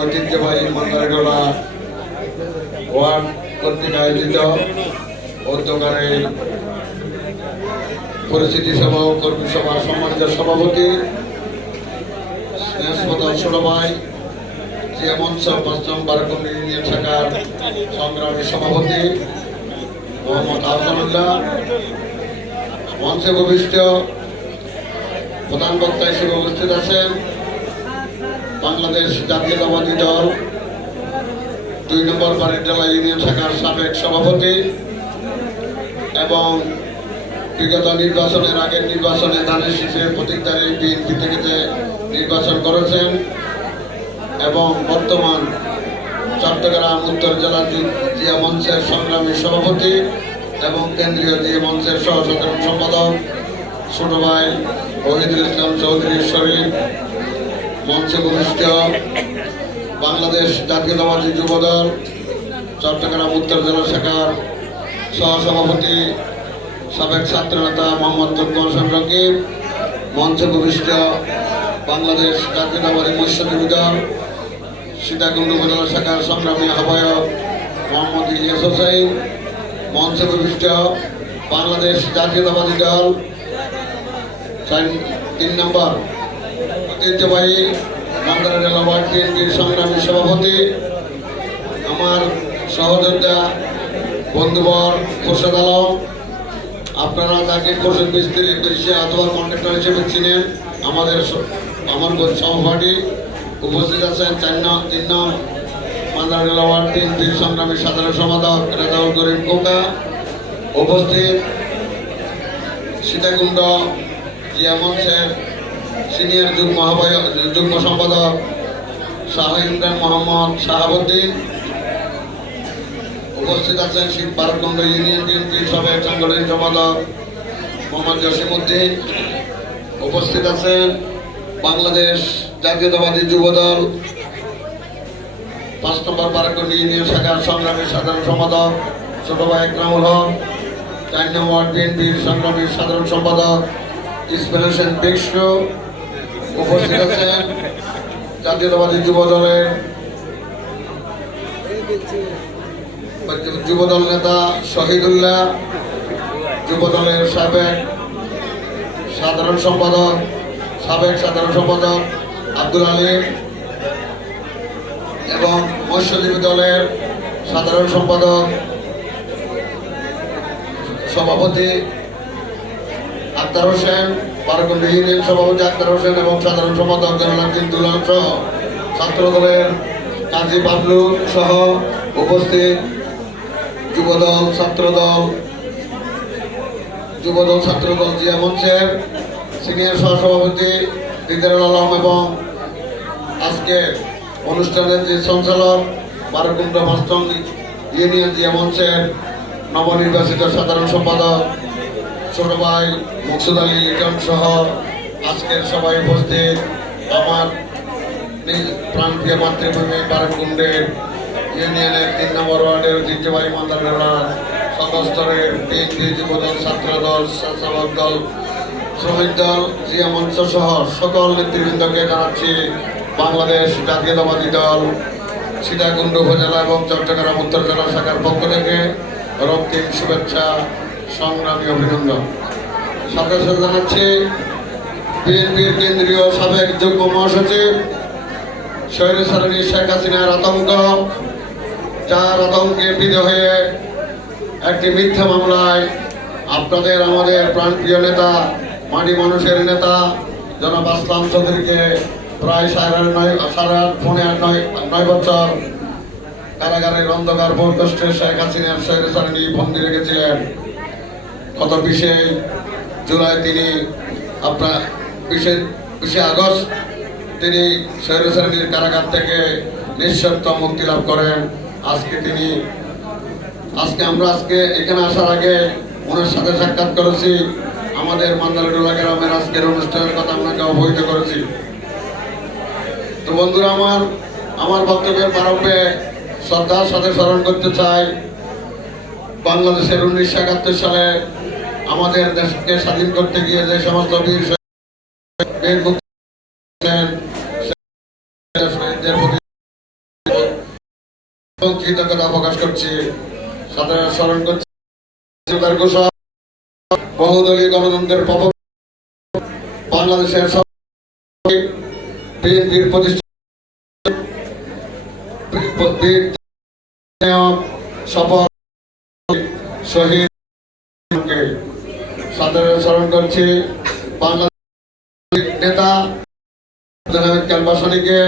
ঐতিহ্যবাহী মন্দারডোলা ওয়ার্ড কর্তৃক আয়োজিত উদ্যোগে পরিস্থিতি সভা ও কর্মী সভার সম্মানিত সভাপতি স্নেহস্পদল ছোট ভাই জিয়া মঞ্চ ৫ নং বারাকুন্ডি ইউনিয়ন শাখার সংগ্রামী সভাপতি মোহাম্মদ আহসানুল্লাহ, মঞ্চে উপবিষ্ট প্রধান বক্তা হিসেবে উপস্থিত আছেন বাংলাদেশ জাতীয়তাবাদী দল ২ নম্বর বাড়িটালা ইউনিয়ন শাখার সাবেক সভাপতি এবং বিগত নির্বাচনের আগের নির্বাচনে ধানের শীষের প্রতীকধারী বিএনপি থেকে নির্বাচন করেছেন এবং বর্তমান চট্টগ্রাম উত্তর জেলা জিয়া মঞ্চের সংগ্রামী সভাপতি এবং কেন্দ্রীয় জিয়া মঞ্চের সহ সাধারণ সম্পাদক ছোট ভাই ওহিদুল ইসলাম চৌধুরী শরীফ, মঞ্চে উপবিষ্ট বাংলাদেশ জাতীয়তাবাদী যুবদল চট্টগ্রাম উত্তর জেলা শাখার সহসভাপতি সাবেক ছাত্রনেতা মোহাম্মদ তুলকুর হোসেন রকিব, মঞ্চে উপবিষ্ট বাংলাদেশ জাতীয়তাবাদী মৎস্যজীবী দল সীতাকুণ্ড উপজেলা শাখার সংগ্রামী আহ্বায়ক মোহাম্মদ ইলিয়াস হোসেন, মঞ্চে উপবিষ্ট বাংলাদেশ জাতীয়তাবাদী দল ৩ নম্বর ঐতিহ্যবাহী মন্দারডোলা ওয়ার্ড বিএনপির সংগ্রামী সভাপতি আমার সহযোদ্ধা বন্ধুবর খোরশেদ আলম, আপনারা তাকে খোরশেদ মিস্ত্রি অথবা কন্ট্রাক্টর হিসেবে চিনেন। আমার সহপাঠী উপস্থিত আছেন ৩ নং মন্দারডোলা ওয়ার্ড বিএনপির সংগ্রামী সাধারণ সম্পাদক রেজাউল করিম কোকা, উপস্থিত সীতাকুণ্ড জিয়া মঞ্চের সিনিয়র যুগ্ম সম্পাদক শাহ ইমরান মোহাম্মদ শাহাবুদ্দিন, উপস্থিত আছেন বারাকুন্ড ইউনিয়ন বিএনপির সাবেক সাংগঠনিক সম্পাদক মোহাম্মদ জসিমউদ্দিন, উপস্থিত আছেন বাংলাদেশ জাতীয়তাবাদী যুবদল ৫ নম্বর বারাকুন্ড ইউনিয়ন শাখার সংগ্রামী সাধারণ সম্পাদক ছোট ভাই একরামুল হক, ৪ নম্বর ওয়ার্ড বিএনপির সংগ্রামী সাধারণ সম্পাদক ইসমাইল হোসেন বিষ্ণু, উপস্থিত আছেন জাতীয়তাবাদী যুবদল নেতা শহীদুল্লাহ, যুবদলের সাবেক সাধারণ সম্পাদক আব্দুল আলিম এবং মৎস্যজীবী দলের সাধারণ সম্পাদক সভাপতি আক্তার হোসেন, বারাকুন্ড ইউনিয়ন সভাপতি আক্তার হোসেন এবং সাধারণ সম্পাদক জয়নাল দুলাল সহ ছাত্র দলের কাজী বাবলু সহ উপস্থিত যুবদল ছাত্রদল জিয়া মঞ্চের সিনিয়র সহসভাপতি দিদারুল আলম এবং আজকে অনুষ্ঠানের যে সঞ্চালক বারাকুন্ড ৫ নং ইউনিয়ন জিয়া মঞ্চের নবনির্বাচিত সাধারণ সম্পাদক ছোট ভাই মকসুদ আলী লিটন সহ আজকের সবাই উপস্থিত আমার নিজ প্রান্তীয় মাতৃভূমি বারাকুন্ডের ইউনিয়নের ৩ নম্বর ওয়ার্ডের ঐতিহ্যবাহী মন্দারডোলার সর্বস্তরের বিএনপি যুবদল ছাত্রদল স্বেচ্ছাসেবক দল শ্রমিক দল জিয়া মঞ্চ সহ সকল নেতৃবৃন্দকে জানাচ্ছি বাংলাদেশ জাতীয়তাবাদী দল সীতাকুণ্ড উপজেলা এবং চট্টগ্রাম উত্তর জেলা শাখার পক্ষ থেকে রক্তিম শুভেচ্ছা সংগ্রামী অভিনন্দন। সাথে সাথে জানাচ্ছি বিএনপির কেন্দ্রীয় সাবেক যুগ্ম মহাসচিব স্বৈরশাসনী শেখ হাসিনার আতঙ্ক, যার আতঙ্কে বিধ হয়ে একটি মিথ্যা মামলায় আপনাদের আমাদের প্রাণপ্রিয় নেতা মাটি মানুষের নেতা জনাব আসলাম চৌধুরীকে প্রায় 9.5 বছর কারাগারের অন্ধকার প্রকোষ্ঠে শেখ হাসিনার স্বৈরশাসনী বন্দী রেখেছিলেন। গত 20 জুলাই তিনি আপনার 20 আগস্ট তিনি স্বৈরশাসনীর কারাগার থেকে নিঃশর্ত মুক্তি লাভ করেন। আমরা এখানে আসার আগে ওনার সাথে সাক্ষাৎ করেছি, আমাদের মন্দারডোলা গ্রামের আজকের অনুষ্ঠানের কথা আপনাকে অবহিত করেছি। তো বন্ধুরা, আমার বক্তব্যের প্রারম্ভে শ্রদ্ধার সাথে স্মরণ করতে চাই বাংলাদেশের 1971 সালে আমাদের দেশকে স্বাধীন করতে গিয়ে যে সমস্ত বীর কৃতজ্ঞতা প্রকাশ করছি। সাথে স্মরণ করছি বহুদলীয় গণতন্ত্রের পক্ষে বাংলাদেশের বিএনপির প্রতিষ্ঠা শপথ শহীদ সাথে স্মরণ করছি বাংলাদেশ নেতা ক্যালবাসনীকে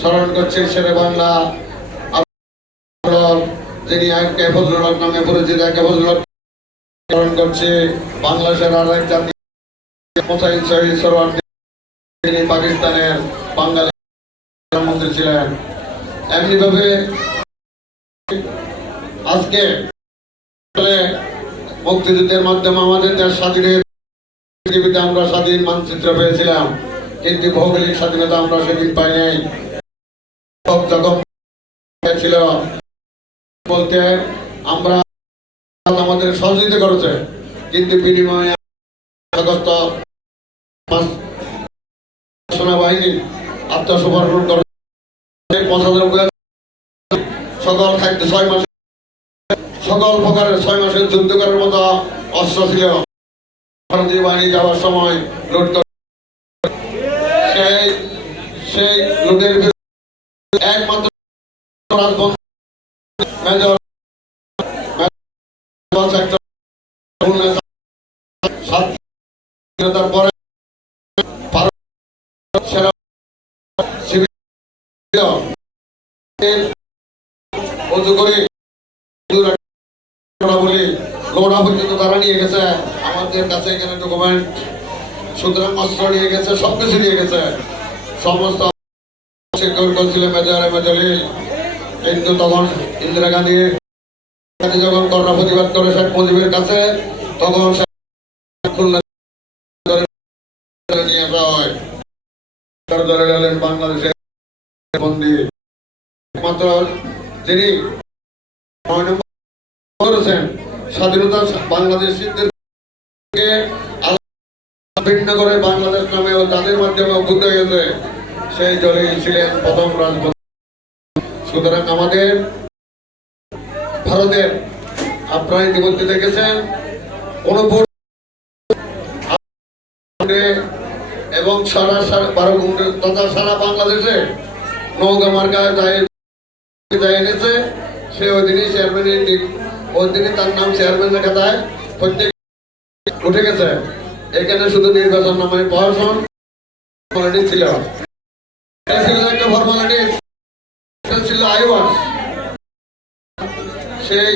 স্মরণ করছি। শেরে বাংলা যিনি ফজলুল হক নামে পরিচিত ফজলুল হক স্মরণ করছি। বাংলাদেশের আর এক জাতি শহীদ সরওয়ার, তিনি পাকিস্তানের বাঙালি প্রধানমন্ত্রী ছিলেন। এমনি ভাবে আজকে মুক্তিযুদ্ধের মাধ্যমে আমাদের দেশ স্বাধীনের পৃথিবীতে আমরা স্বাধীন মানচিত্র পেয়েছিলাম, কিন্তু ভৌগোলিক স্বাধীনতা আমরা সেদিন পাই নাই। যখন ছিল বলতে আমরা আমাদের সহযোগিতা করেছে, কিন্তু বিনিময়ে সেনাবাহিনী আত্মসমর্পণ করে সকল খাদ্য 6 মাস সকল প্রকারের 6 মাসের যুদ্ধ করার মতো অস্ত্র ছিল ভারতীয় বাহিনী যাওয়ার সময় লুট করে। সেই লুটের একমাত্র মেজর পরে লোড়া পর্যন্ত তারা নিয়ে গেছে আমাদের কাছে, এখানে ডকুমেন্ট। সুতরাং অস্ত্র নিয়ে গেছে, সবকিছু নিয়ে গেছে, সমস্ত করছিল মেজর। কিন্তু তখন ইন্দিরা গান্ধী যখন করোনা প্রতিবাদ করে শেখ মুজিবের কাছে, তখন নিয়ে আসা হয় বাংলাদেশের বন্দী। একমাত্র যিনি করেছেন স্বাধীনতা বাংলাদেশিদের ভিন্ন করে বাংলাদেশ নামে ও তাদের মাধ্যমে অভ্যুত হয়েছে, সেই দলে ছিলেন প্রথম রাজবন্দী। সুতরাং আমাদের ভারতের আপনারা ইতিমধ্যে দেখেছেন এবং সারা 12 ঘন্টা তথা সারা বাংলাদেশে নৌকা মার্কায় এনেছে। সে ওই দিনই চেয়ারম্যানের ওই দিনই তার নাম চেয়ারম্যানের খাতায় প্রত্যেক উঠে গেছে। এখানে শুধু নির্বাচন নামে প্রশাসন ছিল, একটা ফর্মালিটি ছিল আইওয়াস। সেই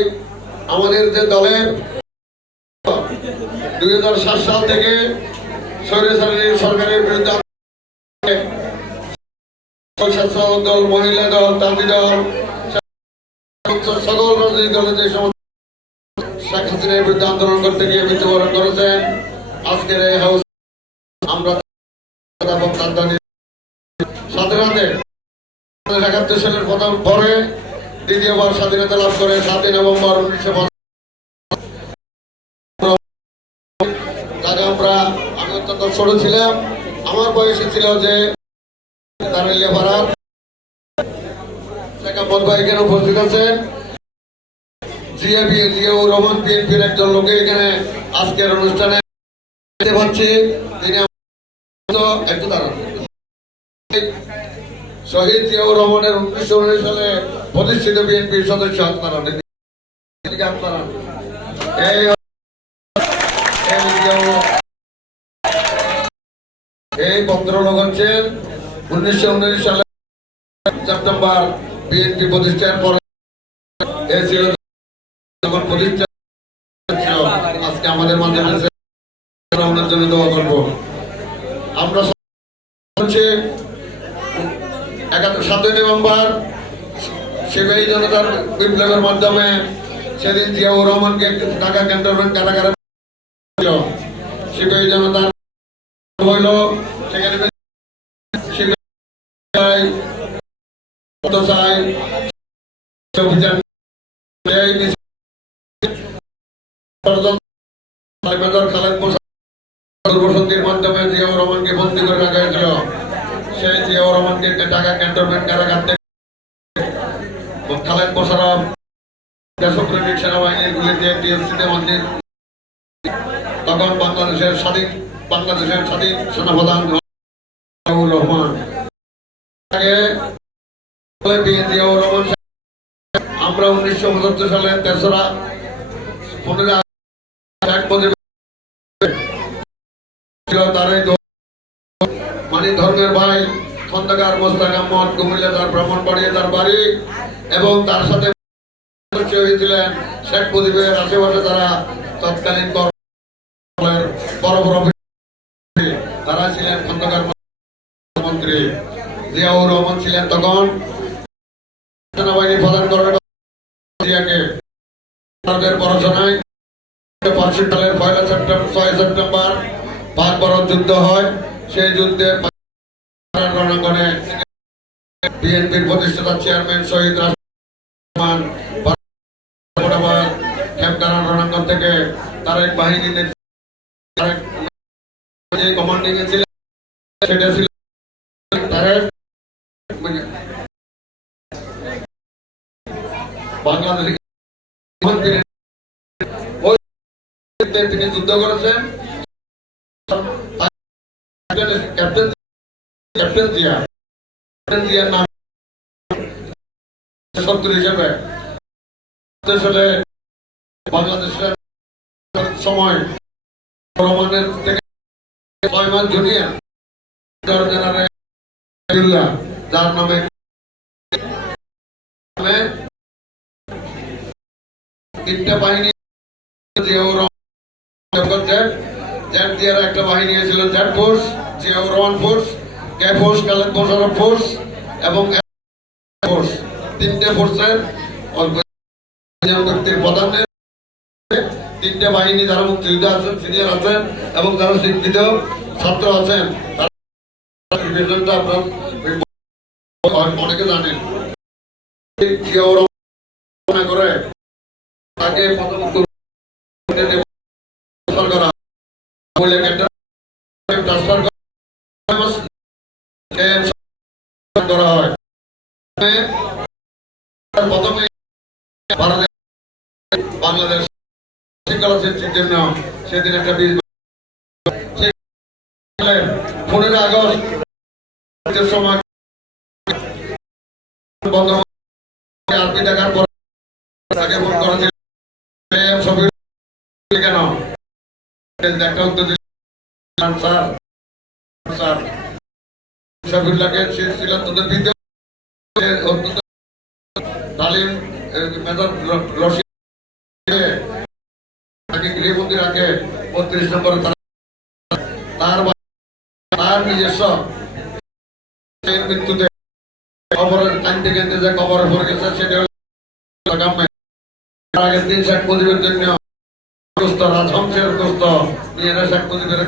আমাদের যে দলের 2007 সাল থেকে সরকারের বিরুদ্ধে দল, মহিলা দল, তাঁতি দল, সকল রাজনৈতিক দলের যে সমস্ত শেখ হাসিনার বিরুদ্ধে আন্দোলন করতে গিয়ে মৃত্যুবরণ করেছেন। আজকের এই হাউস আমরা সাথে সাথে 71 সালের প্রথম পরে দ্বিতীয়বার স্বাধীনতা লাভ করে 7 নভেম্বর 1950 আমি অত্যন্ত ছোট ছিলাম, আমার বয়সে ছিল যে লেভারার এখানে উপস্থিত আছেন। জিয়াউর রহমান বিএনপির একজন লোকে এখানে আজকের অনুষ্ঠানে দেখতে পাচ্ছি। তিনি একটু দাঁড়ান। শহীদ জিয়াউর রহমানের 1919 সালে প্রতিষ্ঠিত বিএনপির সদস্য আপনারা এই ভদ্রলোক হচ্ছেন 1919 সালে সেপ্টেম্বর বিএনপি প্রতিষ্ঠার পরে ছিল যখন প্রতিষ্ঠা ছিল। আজকে আমাদের মাধ্যমে ওনার জন্য দোয়া করব। আমরা 7 নভেম্বর সিপাহী জনতার বিপ্লবের মাধ্যমে সেদিন জিয়াউর রহমানকে ঢাকা ক্যান্টনমেন্ট কারাগারে সিপাহী জনতার হইল। সেখানে মাধ্যমে জিয়াউর রহমানকে বন্দী করে রাখা হয়েছিল। সেই জিয়াউর রহমানকে ঢাকা ক্যান্টনমেন্ট কারাগার থেকে খালেদ মোশাররফ দেশপ্রেমিক সেনাবাহিনীর গুলিতে টিএফসিতে মন্দির, তখন বাংলাদেশের স্বাধীন সেনাপ্রধান জিয়াউর রহমান। আগে জিয়াউর রহমান আমরা 1975 সালে 15 তার মানি ধর্মের ভাই খন্দকার মোস্তাক আহমদ কুমিল্লা তার ব্রাহ্মণবাড়িয়া তার বাড়ি, এবং তার সাথে হয়েছিলেন শেখ মুজিবের আশেপাশে তারা তৎকালীন বড় বড় তারা ছিলেন খন্দকার মন্ত্রী। জিয়াউর রহমান ছিলেন তখন সেনাবাহিনী প্রধান কর্নেল জিয়াকে তাদের পড়াশোনায় 65 সালের 6 সেপ্টেম্বর পাক ভারত যুদ্ধ হয়। সেই যুদ্ধে রণাঙ্গনে বিএনপির প্রতিষ্ঠাতা চেয়ারম্যান শহীদ রহমান রণাঙ্গন থেকে তারেক বাহিনী কমান্ডিং এ ছিলেন, সেটা ছিল বাংলাদেশ। তিনি যুদ্ধ করেছেন ক্যাপ্টেন জিয়ার নাম শত্রু হিসেবে বাংলাদেশের সময় রহমানের থেকে 6 মাস জুনিয়র জেনারেল যার নামে তিনটা বাহিনী জিয়াউর রহমান জেড দিয়ার একটা বাহিনী ছিল Z force, Ziaur Rahman force, K force, Khaled Musharraf force এবং ফোর্স। তিনটে ফোর্সের ব্যক্তির প্রধানের তিনটে বাহিনী যারা মুক্তিযুদ্ধ আছেন, সিনিয়র আছেন এবং যারা শিক্ষিত ছাত্র আছেন, আপনার অনেকে জানেন। জিয়াউর রহমান করে তাকে করা হয়। প্রথমে বাংলাদেশ শৃঙ্খলা সৃষ্টির জন্য সেদিন একটা 15 আগস্ট সময় আরপি দেখার পর তাকে ফোন করেছিল কেন একটা উত্তর দিলেন, স্যার শফিউল্লাহকে ছিল তোদের ভিতরে তালিম মেজর রশিদ তাকে গৃহবন্দী রাখে 32 নম্বরে তার নিজস্ব মৃত্যুতে কবরের কানতে কানতে যে কবরে পড়ে গেছে সেটা আগের দিন শেখ মুজিবের জন্য রাজবংশের গ্রস্ত নিয়ে শেখ মুজিবের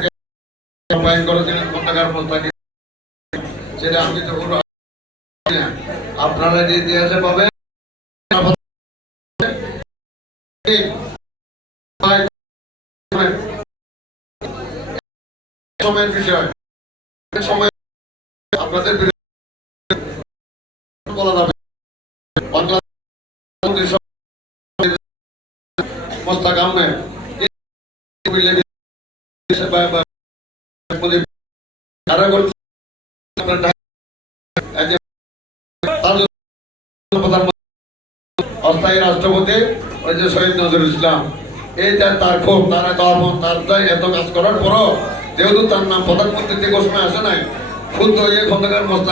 করেছিলেন খন্দকার মোস্তাক। সেটা আমি তো আপনারা যে ইতিহাসে পাবেন সময়ের বিষয়, সময় আপনাদের বলা যাবে। বাংলাদেশ মোস্তাক আহমেদ অস্থায়ী রাষ্ট্রপতি ওই যে শহীদ নজরুল ইসলাম, এই তার ক্ষোভ, তার এত কাজ করার পরও যেহেতু তার নাম প্রধানমন্ত্রীর ঘোষণা আসে নাই, শুদ্ধ খন্দকার মোস্তাক